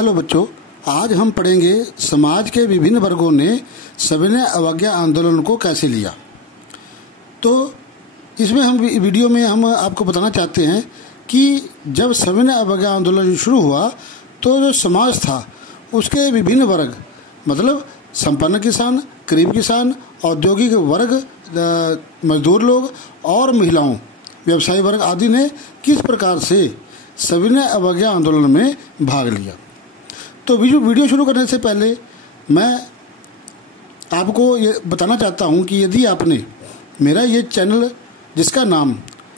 Hello बच्चों, आज हम पढ़ेंगे समाज के विभिन्न वर्गों ने सविनय अवज्ञा आंदोलन को कैसे लिया। तो इसमें हम वीडियो में हम आपको बताना चाहते हैं कि जब सविनय अवज्ञा आंदोलन शुरू हुआ तो जो समाज था उसके विभिन्न वर्ग, मतलब संपन्न किसान, गरीब किसान, औद्योगिक वर्ग, मजदूर लोग और महिलाओं, व्यवसायी वर्ग आदि ने किस प्रकार से सविनय अवज्ञा आंदोलन में भाग लिया। तो वीडियो शुरू करने से पहले मैं आपको ये बताना चाहता हूँ कि यदि आपने मेरा ये चैनल, जिसका नाम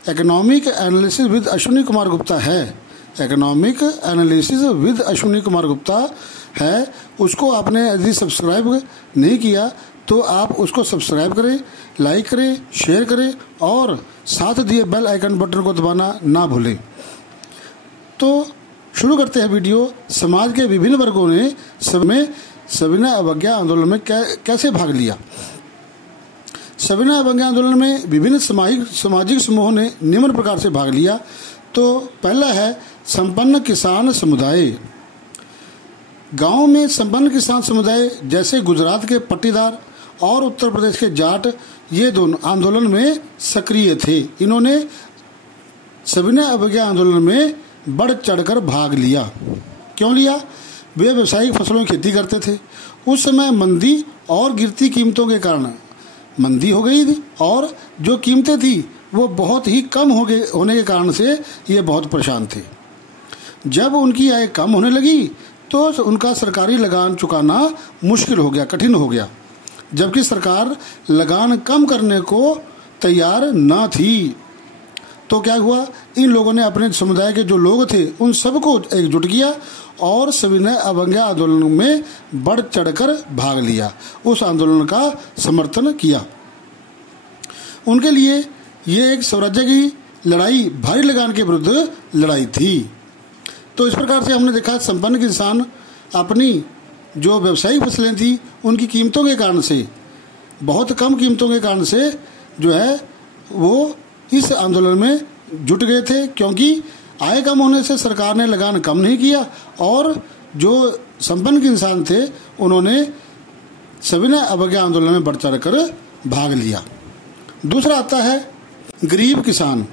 economic analysis with Ashwini Kumar Gupta है, economic analysis with Ashwini Kumar Gupta है, उसको आपने यदि सब्सक्राइब नहीं किया तो आप उसको सब्सक्राइब करें, लाइक करें, शेयर करें और साथ दिए बेल आइकन बटन को दबाना ना भूलें। तो शुरू करते हैं वीडियो। समाज के विभिन्न वर्गों ने सविनय अवज्ञा आंदोलन में कैसे भाग लिया। सविनय अवज्ञा आंदोलन में विभिन्न सामाजिक समूहों ने निम्न प्रकार से भाग लिया। तो पहला है संपन्न किसान समुदाय। गांव में संपन्न किसान समुदाय जैसे गुजरात के पट्टीदार और उत्तर प्रदेश के जाट, ये दोनों आंदोलन में सक्रिय थे। इन्होंने सविनय अवज्ञा आंदोलन में बढ़ चढ़कर भाग लिया। क्यों लिया? वे व्यावसायिक फसलों की खेती करते थे। उस समय मंदी और गिरती कीमतों के कारण मंदी हो गई थी और जो कीमतें थी वो बहुत ही कम होने के कारण से ये बहुत परेशान थे। जब उनकी आय कम होने लगी तो उनका सरकारी लगान चुकाना मुश्किल हो गया, कठिन हो गया, जबकि सरकार लगान कम करने को तैयार न थी। तो क्या हुआ, इन लोगों ने अपने समुदाय के जो लोग थे उन सबको एकजुट किया और सविनय अवज्ञा आंदोलन में बढ़ चढ़कर भाग लिया, उस आंदोलन का समर्थन किया। उनके लिए ये एक स्वराज्य की लड़ाई, भारी लगान के विरुद्ध लड़ाई थी। तो इस प्रकार से हमने देखा संपन्न किसान अपनी जो व्यावसायिक फसलें थी उनकी कीमतों के कारण से, बहुत कम कीमतों के कारण से जो है वो इस आंदोलन में जुट गए थे, क्योंकि आय कम होने से सरकार ने लगान कम नहीं किया और जो संपन्न किसान थे उन्होंने सविनय अवज्ञा आंदोलन में बढ़ चढ़कर भाग लिया। दूसरा आता है गरीब किसान।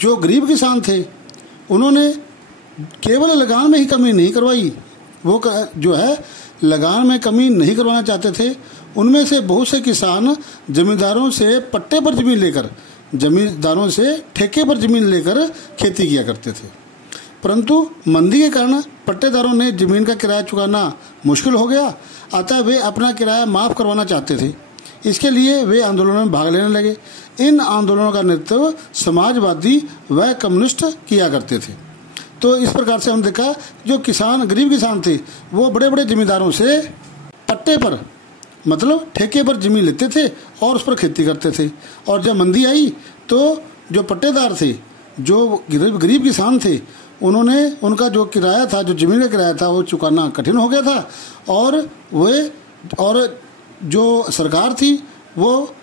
जो गरीब किसान थे उन्होंने केवल लगान में ही कमी नहीं करवाई, वो जो है लगान में कमी नहीं करवाना चाहते थे। उनमें से बहुत से किसान जमींदारों से पट्टे पर जमीन लेकर, जमींदारों से ठेके पर जमीन लेकर खेती किया करते थे, परंतु मंदी के कारण पट्टेदारों ने जमीन का किराया चुकाना मुश्किल हो गया, अतः वे अपना किराया माफ़ करवाना चाहते थे। इसके लिए वे आंदोलनों में भाग लेने लगे। इन आंदोलनों का नेतृत्व समाजवादी व कम्युनिस्ट किया करते थे। तो इस प्रकार से हम देखा जो गरीब किसान थे वो बड़े बड़े जमींदारों से पट्टे पर, मतलब ठेके पर जमीन लेते थे और उस पर खेती करते थे। और जब मंदी आई तो जो पट्टेदार थे, जो गरीब किसान थे, उन्होंने उनका जो किराया था, जो जमीन का किराया था, वो चुकाना कठिन हो गया था और जो सरकार थी वो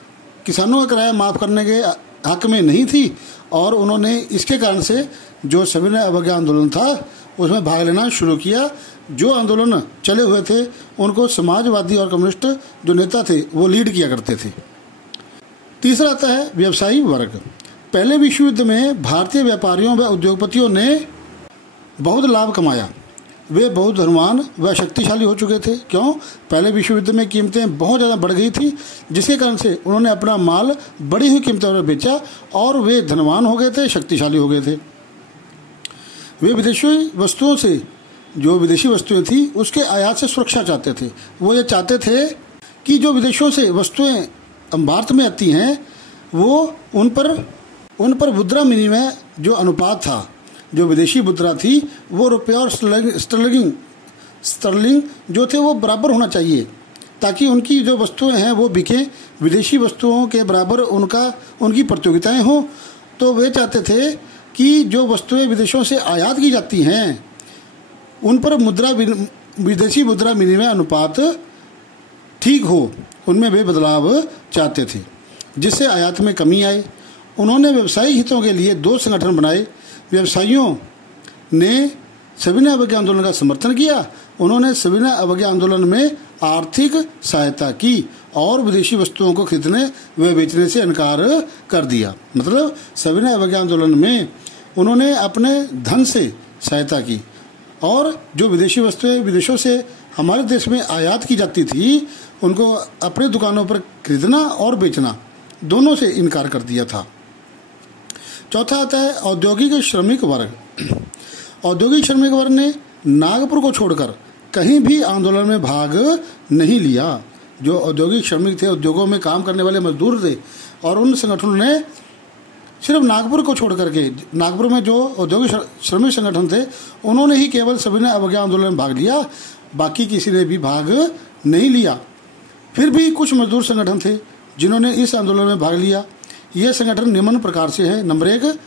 किसानों का किराया माफ़ करने के हक में नहीं थी और उन्होंने इसके कारण से जो सविनय अवज्ञा आंदोलन था उसमें भाग लेना शुरू किया। जो आंदोलन चले हुए थे उनको समाजवादी और कम्युनिस्ट जो नेता थे वो लीड किया करते थे। तीसरा आता है व्यवसायी वर्ग। पहले विश्व युद्ध में भारतीय व्यापारियों व उद्योगपतियों ने बहुत लाभ कमाया। वे बहुत धनवान व शक्तिशाली हो चुके थे। क्यों? पहले विश्व युद्ध में कीमतें बहुत ज़्यादा बढ़ गई थी, जिसके कारण से उन्होंने अपना माल बड़ी हुई कीमतों पर बेचा और वे धनवान हो गए थे, शक्तिशाली हो गए थे। वे विदेशी वस्तुओं से, जो विदेशी वस्तुएं थी उसके आयात से सुरक्षा चाहते थे। वो ये चाहते थे कि जो विदेशों से वस्तुएं भारत में आती हैं वो उन पर मुद्रा विनिमय जो अनुपात था, जो विदेशी मुद्रा थी वो रुपया और स्टर्लिंग जो थे वो बराबर होना चाहिए, ताकि उनकी जो वस्तुएं हैं वो बिकें, विदेशी वस्तुओं के बराबर उनकी प्रतियोगिताएं हों। तो वे चाहते थे कि जो वस्तुएं विदेशों से आयात की जाती हैं उन पर विदेशी मुद्रा विनिमय अनुपात ठीक हो, उनमें वे बदलाव चाहते थे जिससे आयात में कमी आए। उन्होंने व्यवसायिक हितों के लिए दो संगठन बनाए। व्यवसायियों ने सविनय अवज्ञा आंदोलन का समर्थन किया। उन्होंने सविनय अवज्ञा आंदोलन में आर्थिक सहायता की और विदेशी वस्तुओं को खरीदने व बेचने से इनकार कर दिया। मतलब सविनय अवज्ञा आंदोलन में उन्होंने अपने धन से सहायता की और जो विदेशी वस्तुएं विदेशों से हमारे देश में आयात की जाती थी उनको अपने दुकानों पर खरीदना और बेचना दोनों से इनकार कर दिया था। चौथा आता है औद्योगिक श्रमिक वर्ग। औद्योगिक श्रमिक वर्ग ने नागपुर को छोड़कर कहीं भी आंदोलन में भाग नहीं लिया। जो औद्योगिक श्रमिक थे, उद्योगों में काम करने वाले मजदूर थे, और उन संगठनों ने सिर्फ नागपुर को छोड़ करके, नागपुर में जो औद्योगिक श्रमिक संगठन थे उन्होंने ही केवल सविनय अवज्ञा आंदोलन में भाग लिया, बाकी किसी ने भी भाग नहीं लिया। फिर भी कुछ मजदूर संगठन थे जिन्होंने इस आंदोलन में भाग लिया। यह संगठन निम्न प्रकार से है। नंबर 1,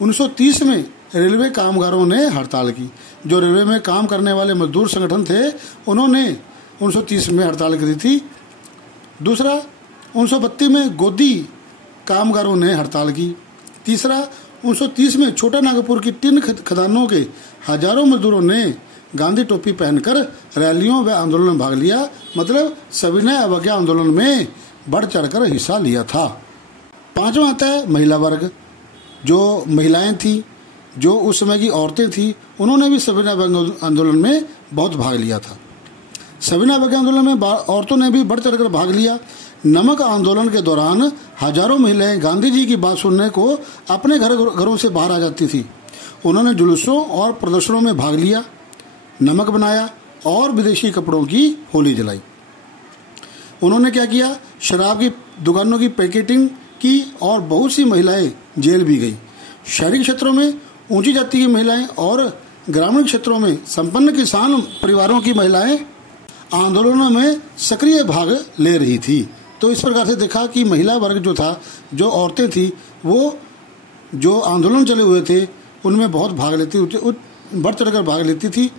1930 में रेलवे कामगारों ने हड़ताल की। जो रेलवे में काम करने वाले मजदूर संगठन थे उन्होंने 1930 में हड़ताल की थी। दूसरा, 1932 में गोदी कामगारों ने हड़ताल की। तीसरा, 1930 में छोटा नागपुर की 3 खदानों के हजारों मजदूरों ने गांधी टोपी पहनकर रैलियों व आंदोलन में भाग लिया। मतलब सविनय अवज्ञा आंदोलन में बढ़ चढ़कर हिस्सा लिया था। 5वां आता है महिला वर्ग। जो महिलाएं थी, जो उस समय की औरतें थी, उन्होंने भी सविनय अवज्ञा आंदोलन में बहुत भाग लिया था। सविनय अवज्ञा आंदोलन में औरतों ने भी बढ़ चढ़कर भाग लिया। नमक आंदोलन के दौरान हजारों महिलाएं गांधी जी की बात सुनने को अपने घरों से बाहर आ जाती थी। उन्होंने जुलूसों और प्रदर्शनों में भाग लिया, नमक बनाया और विदेशी कपड़ों की होली जलाई। उन्होंने क्या किया, शराब की दुकानों की पैकेटिंग की और बहुत सी महिलाएं जेल भी गई। शहरी क्षेत्रों में ऊंची जाति की महिलाएं और ग्रामीण क्षेत्रों में संपन्न किसान परिवारों की महिलाएं आंदोलनों में सक्रिय भाग ले रही थी। तो इस प्रकार से देखा कि महिला वर्ग जो था, जो औरतें थी, वो जो आंदोलन चले हुए थे उनमें बहुत भाग लेती, बढ़ चढ़कर भाग लेती थी।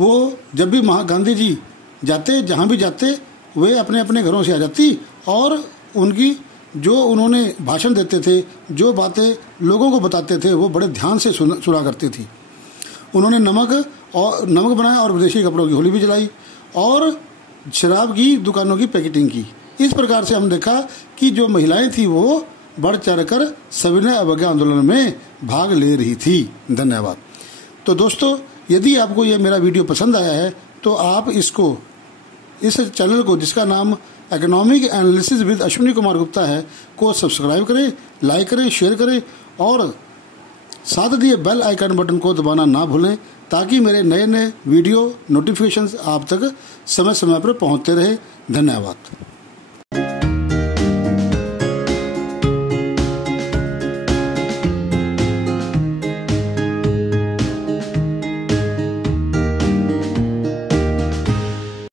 वो जब भी गांधी जी जाते, जहाँ भी जाते, वे अपने अपने घरों से आ जाती और उनकी जो उन्होंने भाषण देते थे, जो बातें लोगों को बताते थे, वो बड़े ध्यान से सुना करती थी। उन्होंने नमक बनाया और विदेशी कपड़ों की होली भी जलाई और शराब की दुकानों की पैकेटिंग की। इस प्रकार से हम देखा कि जो महिलाएं थी वो बढ़ चढ़कर सविनय अवज्ञा आंदोलन में भाग ले रही थी। धन्यवाद। तो दोस्तों, यदि आपको ये मेरा वीडियो पसंद आया है तो आप इस चैनल को, जिसका नाम economic analysis with Ashwini Kumar Gupta है, को सब्सक्राइब करें, लाइक करें, शेयर करें और साथ दिए बेल आइकन बटन को दबाना ना भूलें, ताकि मेरे नए नए वीडियो नोटिफिकेशंस आप तक समय समय पर पहुंचते रहे। धन्यवाद।